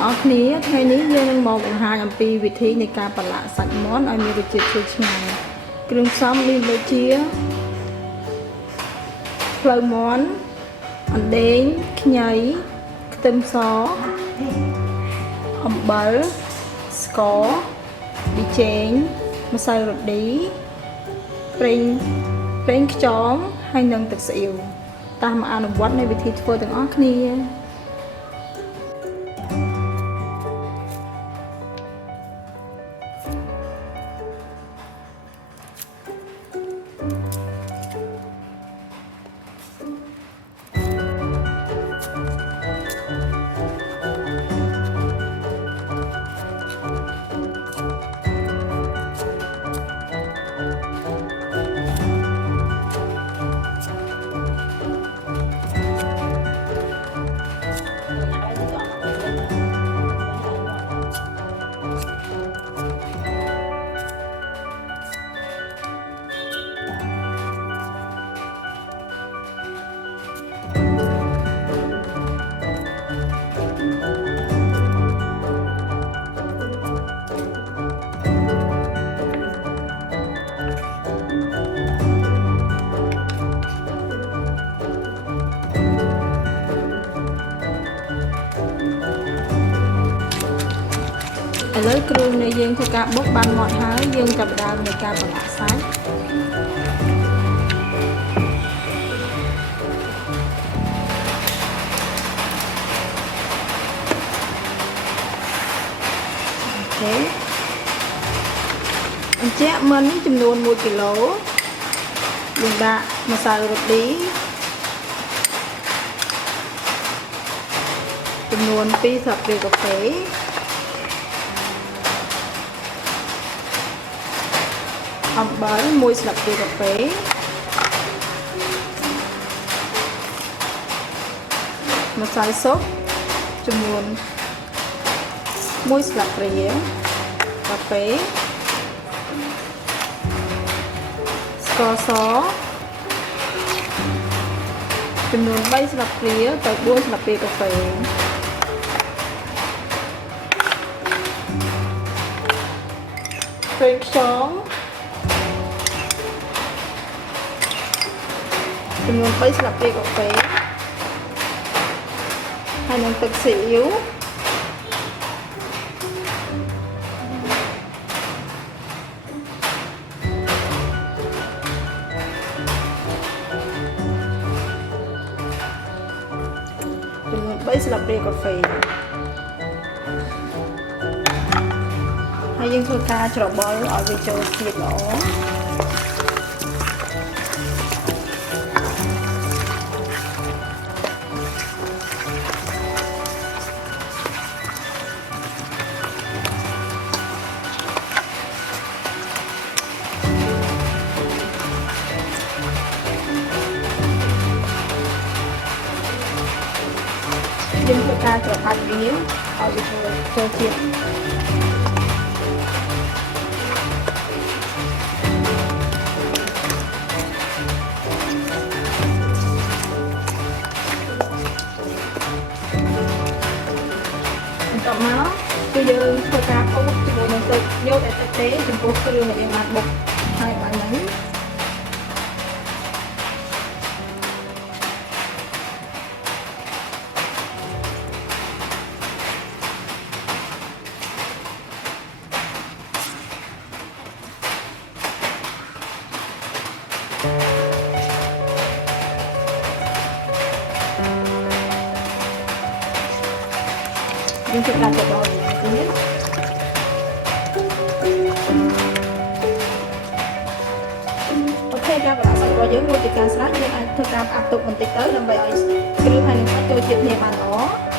ទាំងអស់គ្នាថ្ងៃនេះយើងនឹងមកបង្ហាញអំពីវិធីនៃការប្រឡាក់សាច់មាន់ឲ្យមានរសជាតិឈ្ងុយឆ្ងាញ់គ្រឿងផ្សំមានដូចជាភ្លៅមាន់អណ្ដែងខ្ញីខ្ទឹមសអំបិលស្ករប៊ីចេងម្សៅរ៉ូឌីប្រេងខ្យងហើយនិងទឹកស៊ីអ៊ីវតាមអនុវត្តនៃវិធីធ្វើទាំងអស់គ្នាឥឡូវគ្រឿងនៃយើងធ្វើការបុកបានម៉ត់ហើយយើងចាប់ផ្ដើមនៃការប្រឡាក់សាច់អូខេអញ្ចឹងមិនចំនួន1គីឡូយើងដាក់ម្សៅរ៉ូឌីចំនួន2ស្លាបព្រាកាហ្វេអំបិល1ស្លាបព្រាកាហ្វេម្សៅស៊ុបចំនួន1ស្លាបព្រាកាហ្វេស្ករសចំនួន3ស្លាបព្រាទៅ4ស្លាបព្រាកាហ្វេប្រេងខ្យងចំនួន3ស្លាបព្រាកាហ្វេហើយនឹងទឹកស៊ីអ៊ីវចំនួន3ស្លាបព្រាកាហ្វេហើយយើងធ្វើការច្របល់ឲ្យវាចូលជាតិល្អយើងធ្វើការច្របាច់វាឲ្យវាចូលជាតិបន្ទាប់មកគឺយើងធ្វើការអូសជាមួយនឹងទឹកយកតែទឹកទេចំពោះគ្រឿងដែលយើងបានបុកហើយបានហ្នឹងយើងធ្វើការច្របល់នេះអូខេការប្រឡាក់សាច់របស់យើងរួចជាការស្រេចយើងអាចធ្វើការផ្អាប់ទុកបន្តិចទៅដើម្បីឲ្យគ្រឿងហើយនឹងសាច់ចូលជាតិគ្នាបានល្អ